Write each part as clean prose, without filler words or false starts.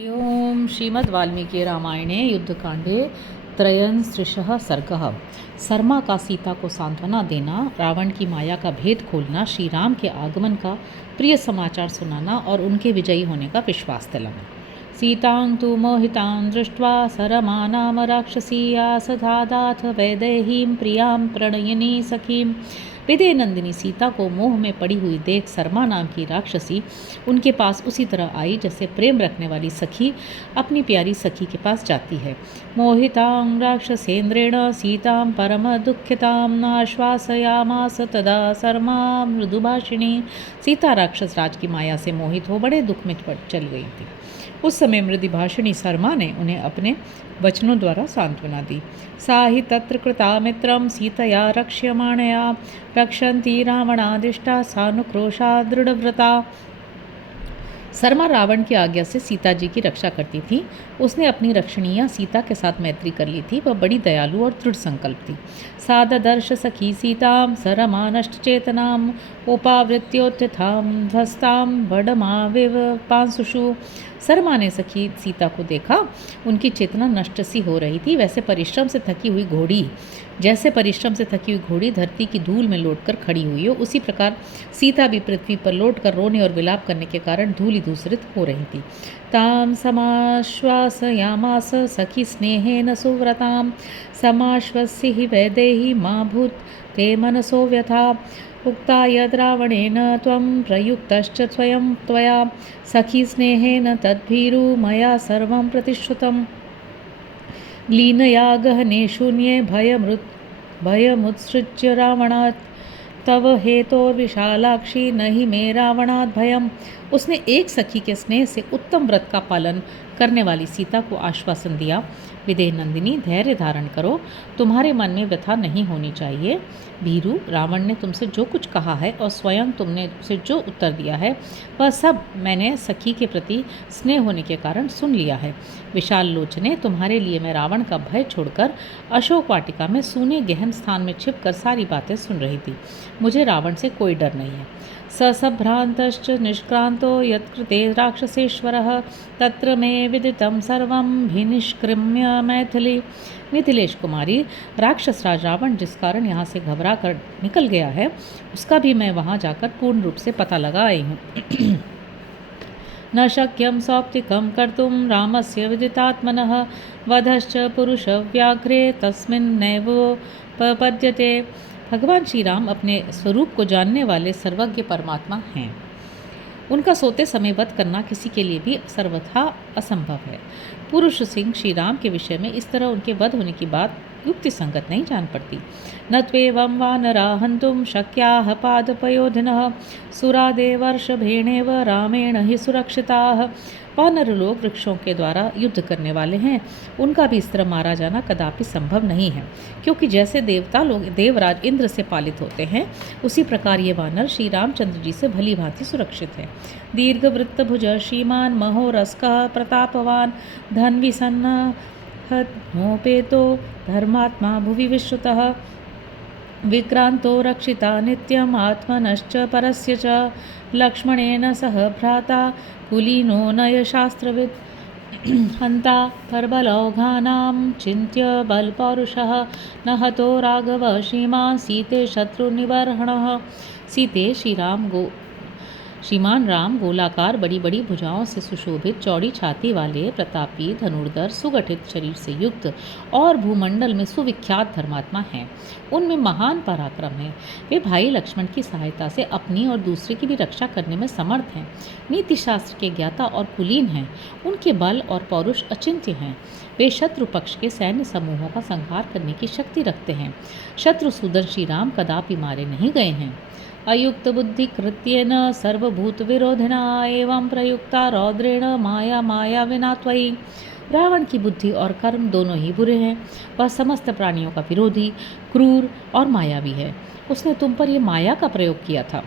ओम श्रीमद् वाल्मीकि रामायणे युद्धकांडे त्रयस्त्रिशः सर्गः। सरमा का सीता को सांत्वना देना, रावण की माया का भेद खोलना, श्री राम के आगमन का प्रिय समाचार सुनाना और उनके विजयी होने का विश्वास दिलाना। सीतां तु मोहितां दृष्ट्वा सरमानां राक्षसी आसधादाथ वैदेहीं प्रियां प्रणयिनी सखीं। विदे नंदिनी सीता को मोह में पड़ी हुई देख सरमा नाम की राक्षसी उनके पास उसी तरह आई जैसे प्रेम रखने वाली सखी अपनी प्यारी सखी के पास जाती है। मोहितां राक्षसेन्द्रेण सीतां परम दुःखितां नाश्वासयामास तदा सरमा मृदुभाषिणी। सीता राक्षस राज की माया से मोहित हो बड़े दुख में चल गई थी। उस समय मृदुभाषिणी शर्मा ने उन्हें अपने वचनों द्वारा सांत्वना दी। सा हि तत्र कृता मित्रं सीतया रक्ष्यमाणया रक्षन्ती रावणादिष्टा सानुक्रोशा दृढ़व्रता। शर्मा रावण की आज्ञा से सीता जी की रक्षा करती थी। उसने अपनी रक्षणीय सीता के साथ मैत्री कर ली थी। वह बड़ी दयालु और दृढ़ संकल्प थी। साददर्श सखी सीतां सरमा नष्ट चेतनाम उपावृत्योत्थितां ध्वस्तां बडमाविव पांसुषु। शर्मा ने सखी सीता को देखा। उनकी चेतना नष्ट सी हो रही थी। जैसे परिश्रम से थकी हुई घोड़ी धरती की धूल में लौटकर खड़ी हुई हो, उसी प्रकार सीता भी पृथ्वी पर लौटकर रोने और विलाप करने के कारण धूलि धूसरित हो रही थी। ताम समाश्वासयामास सखी स्नेहेन सुव्रतां समाश्वस्य हि वैदेही मा भूत ते मनसो व्यथा। उक्ता यद् रावणेन त्वं प्रयुक्तश्च स्वयं त्वया सखी स्नेहेन तद्भीरु मया सर्वं प्रतिश्रुतम्। लीनया गहने शून्ये भयमुत्सृज्य रावणात् तव हेतोर्विशालाक्षी नहि मे रावणात् भयम्। उसने एक सखी के स्नेह से उत्तम व्रत का पालन करने वाली सीता को आश्वासन दिया। विदेह नंदिनी, धैर्य धारण करो, तुम्हारे मन में व्यथा नहीं होनी चाहिए। भीरू, रावण ने तुमसे जो कुछ कहा है और स्वयं तुमने उसे जो उत्तर दिया है वह सब मैंने सखी के प्रति स्नेह होने के कारण सुन लिया है। विशाल लोचने, तुम्हारे लिए मैं रावण का भय छोड़कर अशोक वाटिका में सूने गहन स्थान में छिपकर सारी बातें सुन रही थी। मुझे रावण से कोई डर नहीं है। सभ्रांतश्च निष्क्रांतो यत्कृते राक्षसेश्वरः तत्र मे विदितं सर्वं भिनिष्क्रिम्य मैथिली। मिथिलेश कुमारी, राक्षस राज रावण जिस कारण यहाँ से घबरा कर निकल गया है उसका भी मैं वहाँ जाकर पूर्ण रूप से पता लगा आई हूँ। न शक्यं सौप्तिकं कर्तुं रामस्य विदितात्मनः वधश्च पुरुषव्याघ्रे तस्मिन्नैवोपपद्यते। भगवान श्री राम अपने स्वरूप को जानने वाले सर्वज्ञ परमात्मा हैं। उनका सोते समय वध करना किसी के लिए भी सर्वथा असंभव है। पुरुष सिंह श्री राम के विषय में इस तरह उनके वध होने की बात युक्ति संगत नहीं जान पड़ती। न त्वेवं वानरा हन्तुं शक्याः पादपयोधिनः सुरादेवर्षभेणेव रामेण ही सुरक्षिताः। वानर लोग वृक्षों के द्वारा युद्ध करने वाले हैं, उनका भी इस तरह मारा जाना कदापि संभव नहीं है, क्योंकि जैसे देवता लोग देवराज इंद्र से पालित होते हैं उसी प्रकार ये वानर श्री रामचंद्र जी से भली भांति सुरक्षित है। दीर्घ वृत्त भुज श्रीमान महोरस्कः प्रतापवान धन्वी सन्नोपेतो धर्मात्मा भुवि विश्रुतः विक्रांतो रक्षिता नित्यम् आत्मनश्च परस्य च लक्ष्मणेन सह भ्राता कुलीनो नयशास्त्रवित् हन्ता कर्बलौघानां चिन्त्य बलपौरुषः न हतो राघव श्रीमान् सीते शत्रुनिबर्हणः। सीते श्रीमान राम गोलाकार बड़ी बड़ी भुजाओं से सुशोभित चौड़ी छाती वाले प्रतापी धनुर्धर सुगठित शरीर से युक्त और भूमंडल में सुविख्यात धर्मात्मा हैं। उनमें महान पराक्रम है। वे भाई लक्ष्मण की सहायता से अपनी और दूसरे की भी रक्षा करने में समर्थ हैं। नीति शास्त्र के ज्ञाता और कुलीन हैं। उनके बल और पौरुष अचिंत्य हैं। वे शत्रु पक्ष के सैन्य समूहों का संहार करने की शक्ति रखते हैं। शत्रुसूदन श्री राम कदापि मारे नहीं गए हैं। अयुक्त बुद्धि कृत्येन सर्वभूत विरोधिना एवं प्रयुक्ता रौद्रेण माया विना त्वयि। रावण की बुद्धि और कर्म दोनों ही बुरे हैं। वह समस्त प्राणियों का विरोधी, क्रूर और मायावी है। उसने तुम पर यह माया का प्रयोग किया था।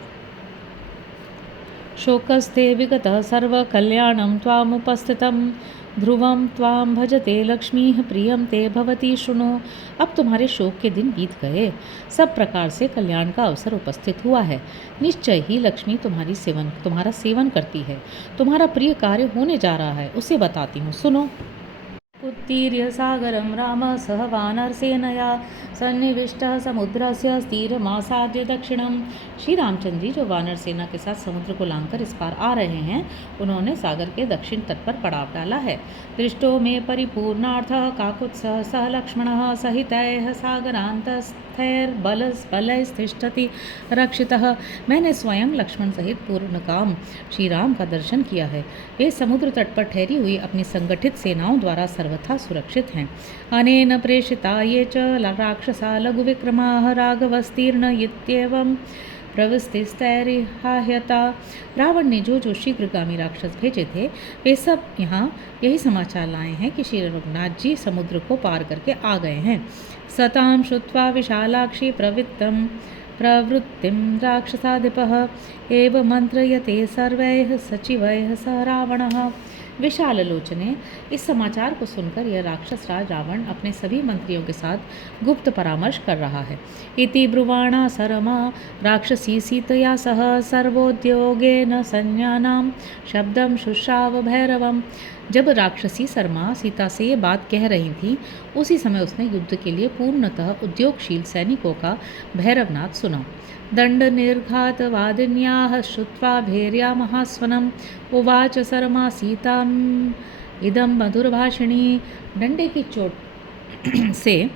शोकस्ते विगतः सर्वकल्याणं त्वामुपस्थितं ध्रुवं त्वां भजते लक्ष्मीः प्रियं ते भवती शृणु। अब तुम्हारे शोक के दिन बीत गए, सब प्रकार से कल्याण का अवसर उपस्थित हुआ है। निश्चय ही लक्ष्मी तुम्हारा सेवन करती है। तुम्हारा प्रिय कार्य होने जा रहा है, उसे बताती हूँ, सुनो। उत्तीर्य सागरं रामः सह वानरसेनया सन्निविष्टः समुद्रस्य तीरमासाद्य दक्षिणम। श्री रामचंद्र जी जो वानर सेना के साथ समुद्र को लांघकर इस पार आ रहे हैं, उन्होंने सागर के दक्षिण तट पर पड़ाव डाला है। दृष्टो में परिपूर्णार्थः काकुत्सः सह लक्ष्मणः सहितैः सागरान्तस्थैर्बलैस्तिष्ठति रक्षितः। मैंने स्वयं लक्ष्मण सहित पूर्ण काम श्री राम का दर्शन किया है। वे समुद्र तट पर ठहरी हुई अपनी संगठित सेनाओं द्वारा सर्वथा सुरक्षित हैं। अनेन प्रेषिता ये च राक्षसा लघु विक्रमाः राघवस्तीर्ण इत्येवं प्रवृत्तिस्तैर्हाह्यता। रावण ने जो शीघ्रगामी राक्षस भेजे थे, वे सब यहाँ यही समाचार लाए हैं कि श्री रघुनाथ जी समुद्र को पार करके आ गए हैं। सतां श्रुत्वा विशालाक्षी प्रवृत्तिं राक्षसाधिपः एव मंत्रयते सर्वैः सचिवैः स रावणः। विशाल लोचने, इस समाचार को सुनकर यह राक्षस राज रावण अपने सभी मंत्रियों के साथ गुप्त परामर्श कर रहा है। इति ब्रुवाणा सरमा राक्षसी सीतया सह सर्वोद्योगेन संज्ञानां शब्दम शुश्राव भैरवम। जब राक्षसी शर्मा सीता से ये बात कह रही थी, उसी समय उसने युद्ध के लिए पूर्णतः उद्योगशील सैनिकों का भैरवनाद सुना। दंड निर्घात वादिन्याः श्रुत्वा भैर्या महास्वनम उवाच शर्मा सीताम इदम मधुरभाषिणी। डंडे की चोट से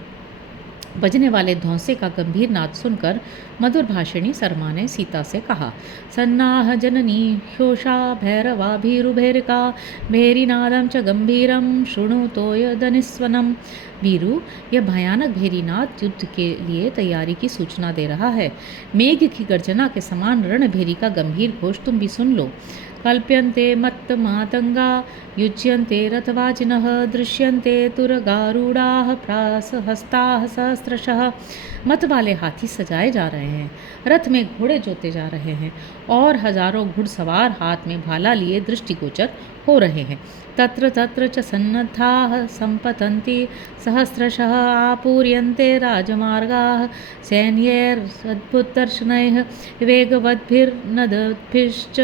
बजने वाले धौंसे का गंभीर नाद सुनकर मधुर भाषिणी शर्मा ने सीता से कहा, सन्नाह जननी ह्योषा भैरवाभिरुभैरिका भैरीनादम च गंभीरम शृणु तोय धनिस्वनम। वीरू, यह भयानक भैरीनाद युद्ध के लिए तैयारी की सूचना दे रहा है। मेघ की गर्जना के समान रणभेरी का गंभीर घोष तुम भी सुन लो। कल्प्यन्ते मत्तमातंगा युज्यन्ते रथवाजिनः दृश्यन्ते तुरगारूढ़ाः प्रासहस्ताः सहस्रशः। मत वाले हाथी सजाए जा रहे हैं, रथ में घोड़े जोते जा रहे हैं और हजारों घुड़सवार हाथ में भाला लिए दृष्टिगोचर हो रहे हैं। तत्र तत्र च सन्नद्धाः सम्पतन्ति सहस्रशः आपूर्यन्ते राजमार्गाः सैन्यैरद्भुतदर्शनैः वेगवद्भिर्नद्भिश्च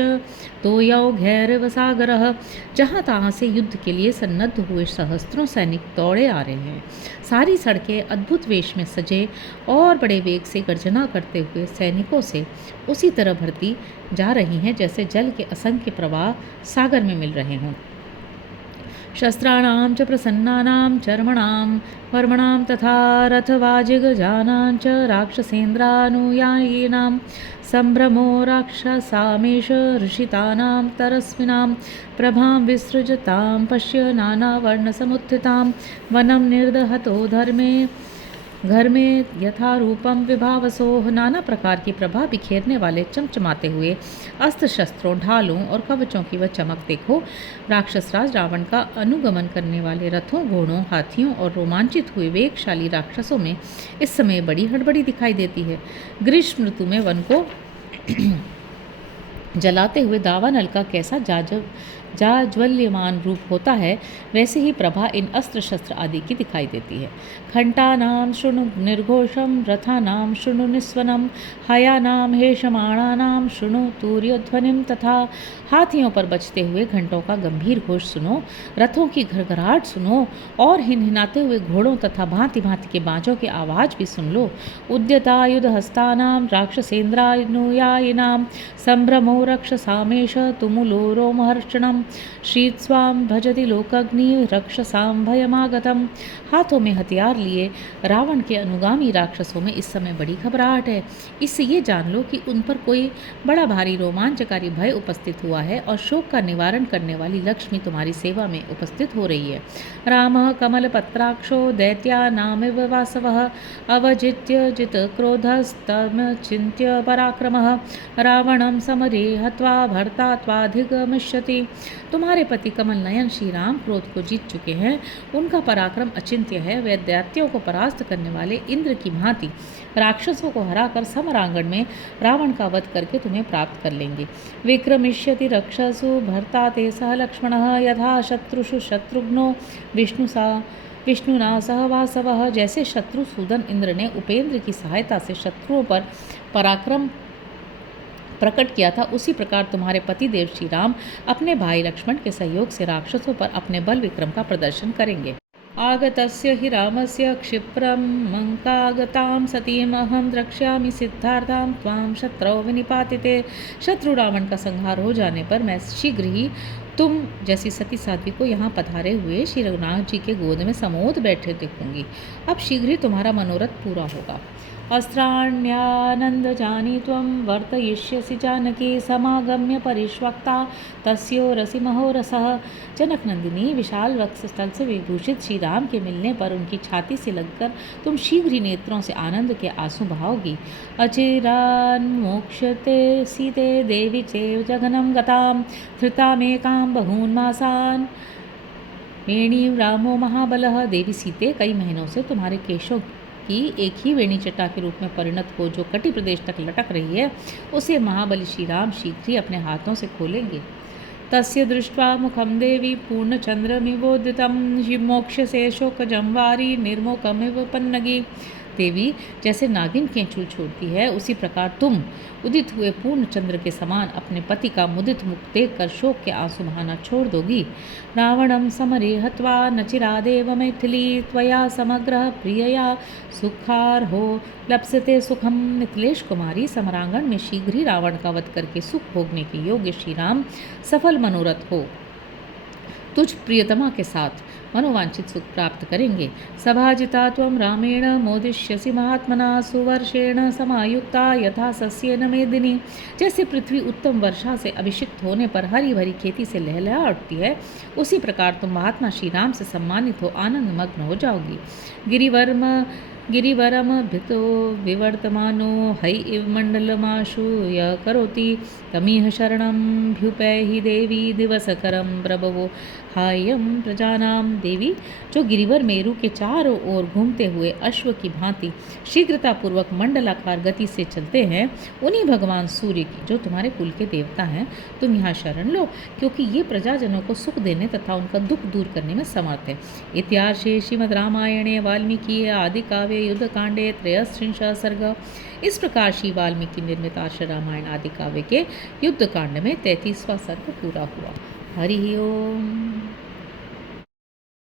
तोयौघैरिव सागरः। जहाँ तहाँ से युद्ध के लिए सन्नद्ध हुए सहस्त्रों सैनिक दौड़े आ रहे हैं। सारी सड़कें अद्भुत वेश में सजे और बड़े वेग से गर्जना करते हुए सैनिकों से उसी तरह भरती जा रही हैं जैसे जल के असंख्य प्रवाह सागर में मिल रहे हों। शस्त्राणां च प्रसन्नानां चर्मणां वर्मणां तथा रथवाजिगजानां च राक्षसेन्द्रानुयायिनां संभ्रमो राक्षसामेष ऋषितानां तरस्विनां प्रभां विसृजतां पश्य नानावर्णसमुत्थितां वनं निर्दहतो घर में यथारूपम विभावसोह। नाना प्रकार की प्रभा बिखेरने वाले चमचमाते हुए अस्त्र शस्त्रों, ढालों और कवचों की वह चमक देखो। राक्षसराज रावण का अनुगमन करने वाले रथों, घोड़ों, हाथियों और रोमांचित हुए वेगशाली राक्षसों में इस समय बड़ी हड़बड़ी दिखाई देती है। ग्रीष्म ऋतु में वन को जलाते हुए दावानल का कैसा जाज्वल्यमान रूप होता है, वैसे ही प्रभा इन अस्त्र शस्त्र आदि की दिखाई देती है। घंटानां शृणु निर्घोषम रथानां शृणु निस्वनम हयानां हेषमाणानां शृणु तूर्यध्वनिम तथा। हाथियों पर बजते हुए घंटों का गंभीर घोष सुनो, रथों की घरघराहट सुनो और हिनहिनाते हुए घोड़ों तथा भांति भांति के बाजों की आवाज़ भी सुन लो। उद्यतायुध हस्तानां राक्षसेन्द्रानुयायिनां संभ्रमो रक्षसामेश तुमुलो रोमहर्षणम शीत्स्वाम भजति लोकग्नि रक्षसां भयमागतम। हाथों में हथियार लिए रावण के अनुगामी राक्षसों में इस समय बड़ी घबराहट है। इससे ये जान लो कि उन पर कोई बड़ा भारी रोमांचकारी भय उपस्थित हुआ है और शोक का निवारण करने वाली लक्ष्मी तुम्हारी सेवा में उपस्थित हो रही है। रामः कमलपत्राक्षो दैत्यानामिव वासवः अवजित्य जितक्रोधस्तम चिन्त्य पराक्रमः रावणं समरे हत्वा भर्ता त्वाधिगमिष्यति। तुम्हारे पति कमल नयन श्री राम क्रोध को जीत चुके हैं। उनका पराक्रम अचिंत्य है। वे दैत्यों को परास्त करने वाले इंद्र की भांति राक्षसों को हराकर समरांगण में रावण का वध करके तुम्हें प्राप्त कर लेंगे। विक्रमिष्यति रक्षसु भर्ता ते सह लक्ष्मणः यथा शत्रुषु शत्रुघ्नो विष्णुना सह वासवः। जैसे शत्रुसूदन इंद्र ने उपेंद्र की सहायता से शत्रुओं पर पराक्रम प्रकट किया था, उसी प्रकार तुम्हारे पति देव श्री राम अपने भाई लक्ष्मण के सहयोग से राक्षसों पर अपने बल विक्रम का प्रदर्शन करेंगे। आगतस्य हि रामस्य क्षिप्रं मंकागतां सतीम् अहं द्रक्ष्यामि सिद्धार्थां त्वां शत्रौ विनिपातिते। शत्रु रावण का संहार हो जाने पर मैं शीघ्र ही तुम जैसी सती साध्वी को यहाँ पधारे हुए श्री रघुनाथ जी के गोद में समोध बैठे देखूंगी। अब शीघ्र ही तुम्हारा मनोरथ पूरा होगा। अस्त्राण्यानंद जानी त्वं वर्तयिष्यसि जानकी समागम्य परिष्वक्ता तस्यो रसि महोरसः। जनक नंदिनी, विशाल वक्षस्थल से विभूषित श्री राम के मिलने पर उनकी छाती से लगकर तुम शीघ्र ही नेत्रों से आनंद के आंसू बहाओगी। अचिरान्मोक्ष्यते सीते देवी चैव जघनं गतां धृतामेकां बहून् मासान् वेणीं रामो महाबलः। देवी सीते, कई महीनों से तुम्हारे केशों की एक ही वेणी चट्टा के रूप में परिणत हो जो कटि प्रदेश तक लटक रही है, उसे महाबली श्री राम शीघ्र ही अपने हाथों से खोलेंगे। तस्य दृष्ट्वा मुखम देवी पूर्णचंद्रमिवोदितं मोक्ष्यसे शोकजं वारी निर्मोकमिव पन्नगी। देवी, जैसे नागिन केंचुल छोड़ती है, उसी प्रकार तुम उदित हुए पूर्ण चंद्र के समान अपने पति का मुदित मुख देखकर शोक के आंसू बहाना छोड़ दोगी। रावणं समरे हत्वा नचिरादेव मैथिली त्वया समग्र प्रियया सुखार्हो लप्स्यते सुखम। मिथिलेश कुमारी, समरांगण में शीघ्र ही रावण का वध करके सुख भोगने के योग्य श्री राम सफल मनोरथ हो तुझ प्रियतमा के साथ मनोवांछित सुख प्राप्त करेंगे। सभाजिता त्वं रामेण मोदिष्यसि महात्मना सुवर्षेण समायुक्ता यथा सस्येन मेदिनी। जैसे पृथ्वी उत्तम वर्षा से अभिषिक्त होने पर हरी भरी खेती से लहलहा उठती है, उसी प्रकार तुम महात्मा श्री राम से सम्मानित हो आनंद मग्न हो जाओगी। गिरिवरमभितो विवर्तमानो है इव मंडलमाशु य करोति तमीह शरणं भ्युपैहि देवी दिवसकरं प्रभवो हायम प्रजानाम। देवी, जो गिरिवर मेरु के चारों ओर घूमते हुए अश्व की भांति शीघ्रतापूर्वक मंडलाकार गति से चलते हैं, उन्हीं भगवान सूर्य की, जो तुम्हारे कुल के देवता हैं, तुम यहाँ शरण लो, क्योंकि ये प्रजाजनों को सुख देने तथा उनका दुख दूर करने में समर्थ है। इतिहासे श्रीमद् रामायणे वाल्मीकि आदि काव्य युद्ध कांडे 63 सर्ग। इस प्रकार श्री वाल्मीकि निर्मित आर्ष रामायण आदि काव्य के युद्ध कांड में 33वां सर्ग पूरा हुआ। हरि ओम।